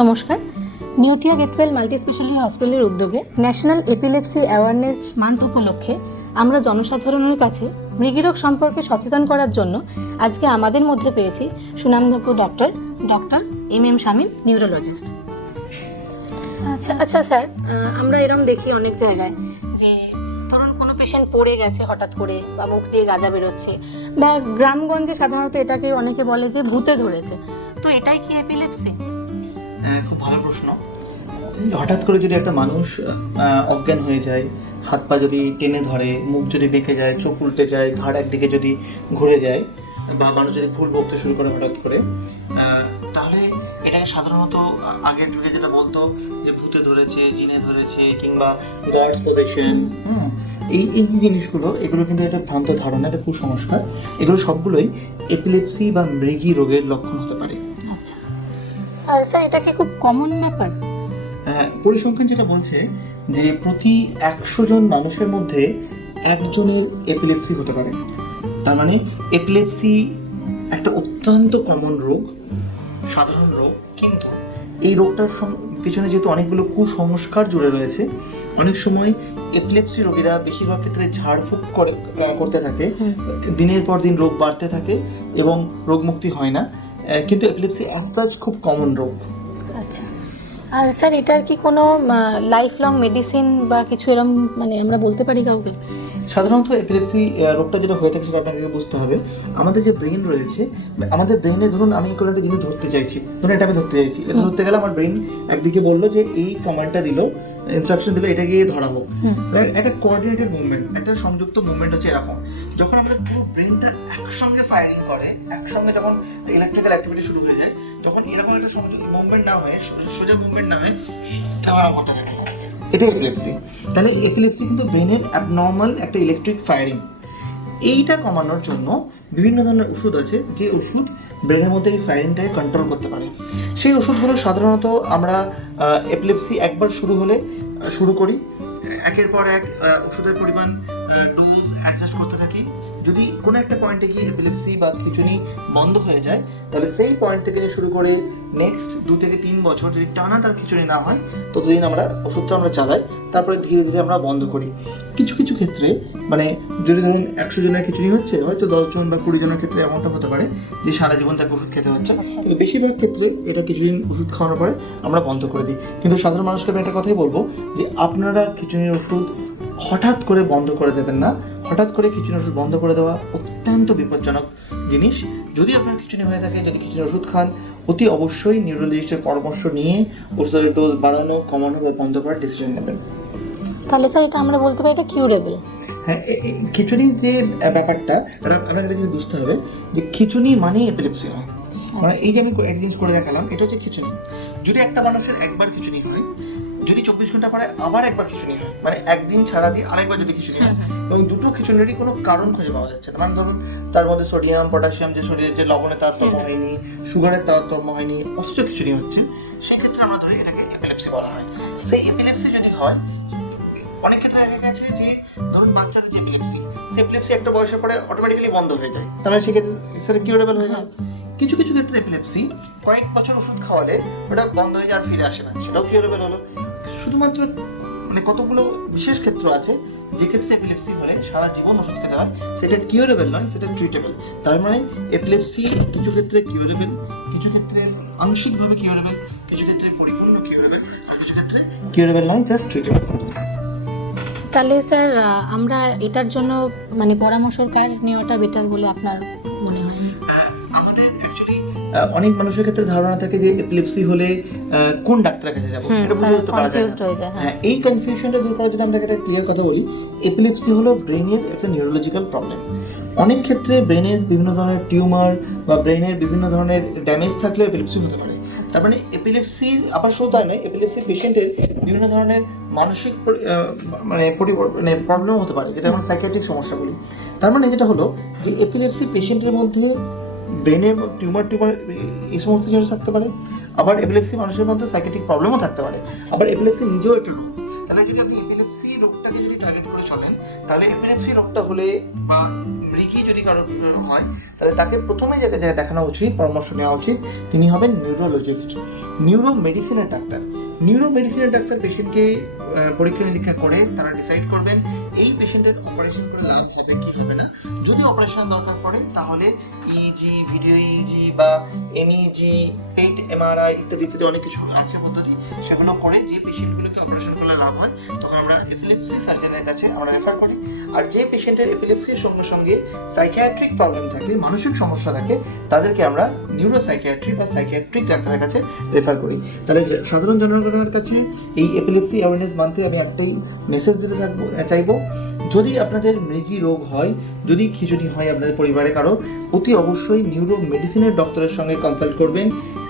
নমস্কার। Neotia Getwell multi speciality হসপিটালের উদ্যোগে ন্যাশনাল এপিলেপসি অ্যাওয়ারনেস মান্থ উপলক্ষে আমরা জনসাধারণের কাছে মৃগীরোগ সম্পর্কে সচেতন করার জন্য আজকে আমাদের মধ্যে পেয়েছি সুনামধন্য ডক্টর এম শামীম, নিউরোলজিস্ট। আচ্ছা স্যার, আমরা এরকম দেখি অনেক জায়গায় যে ধরুন কোনো পেশেন্ট পড়ে গেছে হঠাৎ করে, বা মুখ দিয়ে গাঁজা বেরোচ্ছে, বা গ্রামগঞ্জে সাধারণত এটাকে অনেকে বলে যে ভূতে ধরেছে, তো এটাই কি এপিলেপসি? খুব ভালো প্রশ্ন। হঠাৎ করে যদি একটা মানুষ অজ্ঞান হয়ে যায়, হাত পা যদি টেনে ধরে, মুখ যদি বেঁকে যায়, চোখ উল্টে যায়, ঘাড় একদিকে যদি ঘুরে যায়, বা মানুষ যদি ভুল বকতে শুরু করে হঠাৎ করে, তাহলে এটাকে সাধারণত আগের যুগে যেটা বলতো যে ভূতে ধরেছে, জিনে ধরেছে, কিংবা গডস পজেশন, এই জিনিসগুলো, এগুলো কিন্তু একটা ভ্রান্ত ধারণা, একটা কুসংস্কার। এগুলো সবগুলোই এপিলেপসি বা মৃগী রোগের লক্ষণ হতে পারে। আচ্ছা, আর স্যার এটা কি খুব কমন ব্যাপার? পরিসংখ্যান যেটা বলছে যে প্রতি 100 জন মানুষের মধ্যে একজনের এপিলেপসি হতে পারে। তার মানে এপিলেপসি একটা অত্যন্ত কমন রোগ, সাধারণ রোগ, কিন্তু এই রোগটার পিছনে যেহেতু অনেকগুলো কুসংস্কার জুড়ে রয়েছে, অনেক সময় এপিলেপসি রোগীরা বেশিরভাগ ক্ষেত্রে ঝাড়ফুঁক করতে থাকে, দিনের পর দিন রোগ বাড়তে থাকে এবং রোগ মুক্তি হয় না। কিন্তু এপিলেপসি অ্যাজ সাচ খুব কমন রোগ। আচ্ছা, আর স্যার এটার কি কোনো লাইফ লং মেডিসিন বা কিছু এরকম মানে আমরা বলতে পারি কাউকে? সাধারণত এপিলেপসি রোগটা যেটা হয়ে থাকে সেটা আপনাকে বুঝতে হবে। আমাদের যে ব্রেন রয়েছে, আমাদের ব্রেনে ধরুন আমি কোনো একটা জিনিস ধরতে চাইছি, ধরুন এটা আমি ধরতে চাইছি, এটা ধরতে গেলে আমার ব্রেন একদিকে বললো যে এই কমান্ডটা দিল, ইনস্ট্রাকশন দিল, এটা গিয়ে ধরা হোক। একটা কোঅর্ডিনেটেড মুভমেন্ট, একটা সংযুক্ত মুভমেন্ট হচ্ছে এরকম। যখন আমাদের পুরো ব্রেনটা একসঙ্গে ফায়ারিং করে, একসঙ্গে যখন ইলেকট্রিক্যাল অ্যাক্টিভিটি শুরু হয়ে যায়, তখন এরকম একটা মুভমেন্ট না হয়ে, সোজা মুভমেন্ট না হয়ে করতে থাকে, এটা এপিলেপসি। তাহলে এপিলেপসি কিন্তু ব্রেনের অ্যাবনর্মাল একটা ইলেকট্রিক ফায়ারিং। এইটা কমানোর জন্য বিভিন্ন ধরনের ওষুধ আছে, যে ওষুধ ব্রেনের মধ্যে এই ফায়ারিংটাকে কন্ট্রোল করতে পারে। সেই ওষুধগুলো সাধারণত আমরা এপিলেপসি একবার শুরু হলে শুরু করি, একের পর এক ওষুধের পরিমাণ ডোজ অ্যাডজাস্ট করতে থাকি। যদি কোনো একটা পয়েন্টে গিয়ে এপিলেপসি বা খিঁচুনি বন্ধ হয়ে যায়, তাহলে সেই পয়েন্ট থেকে শুরু করে নেক্সট 2 থেকে 3 বছর যদি টানা তার খিঁচুনি না হয়, ততদিন আমরা ওষুধটা আমরা চালাই, তারপরে ধীরে ধীরে আমরা বন্ধ করি। কিছু কিছু ক্ষেত্রে মানে যদি ধরুন 100 জনের খিঁচুনি হচ্ছে, হয়তো 10 জন বা 20 জনের ক্ষেত্রে এমনটা হতে পারে যে সারা জীবন তাকে ওষুধ খেতে হচ্ছে। কিন্তু বেশিরভাগ ক্ষেত্রে এটা কিছুদিন ওষুধ খাওয়ানোর পরে আমরা বন্ধ করে দিই। কিন্তু সাধারণ মানুষকে আমি একটা কথাই বলবো যে আপনারা খিঁচুনির ওষুধ হঠাৎ করে বন্ধ করে দেবেন না। হঠাৎ করে খিঁচুনির ওষুধ বন্ধ করে দেওয়া অত্যন্ত বিপজ্জনক জিনিস। যদি আপনার খিঁচুনি হয়ে থাকে, যদি খিঁচুনির ওষুধ খান, অতি অবশ্যই নিউরোলজিস্টের পরামর্শ নিয়ে ওষুধের ডোজ বাড়ানো, কমানো বা বন্ধ করার ডিসিশন নেবেন। তাহলে স্যার এটা আমরা বলতে পারি এটা কিউরেবল? হ্যাঁ, খিঁচুনির যে ব্যাপারটা, এটা আপনাকে একটা জিনিস বুঝতে হবে যে খিঁচুনি মানেই এপিলেপসি হয়। মানে এই যে আমি এক জিনিস করে দেখালাম, এটা হচ্ছে খিঁচুনি। যদি একটা মানুষের একবার খিঁচুনি হয়, যদি 24 ঘন্টা পরে আবার একবার খিঁচুনি হয়, মানে একদিন ছাড়া দিয়ে আরেকবার যদি খিঁচুনি হয়, এবং দুটো খিঁচুনিরই কোনো কারণ খুঁজে পাওয়া যাচ্ছে না, মানে ধরুন তার মধ্যে সোডিয়াম পটাশিয়াম যে শরীরের যে লবণের তারতম্য হয়নি, সুগারের তারতম্য হয়নি, অথচ খিঁচুনি হচ্ছে, সেই ক্ষেত্রে আমরা ধরি এটাকে এপিলেপসি বলা হয়। সেই এপিলেপসি যদি হয়, অনেক ক্ষেত্রে দেখা গেছে যে ধরুন বাচ্চাদের যে এপিলেপসি, সেই এপিলেপসি একটা বয়সের পরে অটোমেটিক্যালি বন্ধ হয়ে যায়, তাহলে সেক্ষেত্রে সেটা কিউরেবল হয়ে যায়। কিছু কিছু ক্ষেত্রে এপিলেপসি কয়েক বছর ওষুধ খাওয়ালে ওটা বন্ধ হয়ে যায় আর ফিরে আসে না, সেটাও কিউরেবল হলো। শুধুমাত্র মানে কতগুলো বিশেষ ক্ষেত্র আছে যে ক্ষেত্রে এপিলেপসি হলে সারা জীবন ওষুধ খেতে হয়, সেটা কিউরেবল নয়, সেটা ট্রিটেবল। তার মানে এপিলেপসি কিছু ক্ষেত্রে কিউরেবল, কিছু ক্ষেত্রে আংশিকভাবে কিউরেবল, কিছু ক্ষেত্রে পরিপূর্ণ কিউরেবল, কিছু ক্ষেত্রে কিউরেবল নয়, জাস্ট ট্রিটেবল। তাহলে স্যার আমরা এটার জন্য মানে পরামর্শ কার নেওয়াটা বেটার বলে আপনার মনে হয়? আমাদের অ্যাকচুয়ালি অনেক মানুষের ক্ষেত্রে ধারণা থাকে যে এপিলেপসি হলে কোন ডাক্তারের কাছে যাব, এটা বুঝে উঠতে পারা যায় না। হ্যাঁ, এই কনফিউশনটা দূর করার জন্য আমরা একটা ক্লিয়ার কথা বলি, এপিলেপসি হলো ব্রেনের একটা নিউরোলজিক্যাল প্রবলেম। অনেক ক্ষেত্রে ব্রেনের বিভিন্ন ধরনের টিউমার বা ব্রেনের বিভিন্ন ধরনের ড্যামেজ থাকলে এপিলেপসি হতে পারে। তার মানে এপিলেপসি আবার শুধু তাই নয়, এপিলেপসি পেশেন্টের বিভিন্ন ধরনের মানসিক মানে প্রবলেম হতে পারে, যেটা আমরা সাইকিয়াট্রিক সমস্যা বলি। তার মানে যেটা হলো যে এপিলেপসি পেশেন্টের মধ্যে ব্রেনের টিউমার এই সমস্ত জিনিস থাকতে পারে, আবার এপিলেপসি মানুষের মধ্যে সাইকিয়াট্রিক প্রবলেমও থাকতে পারে, আবার এপিলেপসি নিজেও একটা রোগ। তাহলে যদি আপনি এপিলেপসি রোগটাকে যদি টার্গেট করে চলেন, তাহলে এপিলেপসি রোগটা হলে বা মৃগী যদি কারো হয়, তাহলে তাকে প্রথমে যেটা দেখানো উচিত, পরামর্শ নেওয়া উচিত, তিনি হবেন নিউরোলজিস্ট, নিউরো মেডিসিনের ডাক্তার। নিউরো মেডিসিনের ডাক্তার পেশেন্টকে পরীক্ষা নিরীক্ষা করে তারা ডিসাইড করবেন এই পেশেন্টের অপারেশন করে লাভ হবে কি হবে না। যদি অপারেশনের দরকার পড়ে তাহলে ইজি, ভিডিও ইজি বা এমইজি, পেট এমআরআই ইত্যাদি ইত্যাদি অনেক কিছু আছে পদ্ধতি, সেগুলো করে যে পেশেন্টগুলোকে অপারেশন করলে লাভ হয় তখন আমরা এপিলেপসি সার্জনের কাছে আমরা রেফার করি। আর যে পেশেন্টের এপিলেপসির সঙ্গে সঙ্গে সাইকিয়াট্রিক প্রবলেম থাকে, মানসিক সমস্যা থাকে, তাদেরকে আমরা নিউরো সাইকিয়াট্রি বা সাইকিয়াট্রিক ডাক্তারের কাছে রেফার করি। তাহলে সাধারণ জনগণের কাছে এই এপিলেপসি অ্যাওয়ারনেস মান্থে আমি একটাই মেসেজ দিতে চাইবো, যদি আপনাদের মৃগী রোগ হয়, যদি খিচুড়ি হয় আপনাদের পরিবারে কারো, অতি অবশ্যই নিউরো মেডিসিনের ডক্টরের সঙ্গে কনসাল্ট করবেন।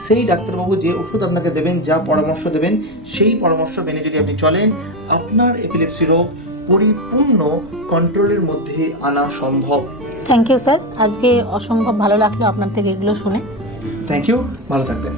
সেই ডাক্তারবাবু যে ওষুধ আপনাকে দেবেন, যা পরামর্শ দেবেন, সেই পরামর্শ মেনে যদি আপনি চলেন, আপনার এপিলেপসি রোগ পরিপূর্ণ কন্ট্রোলের মধ্যে আনা সম্ভব। থ্যাংক ইউ স্যার, আজকে অসম্ভব ভালো লাগলো আপনার থেকে এগুলো শুনে। থ্যাংক ইউ, ভালো থাকবেন।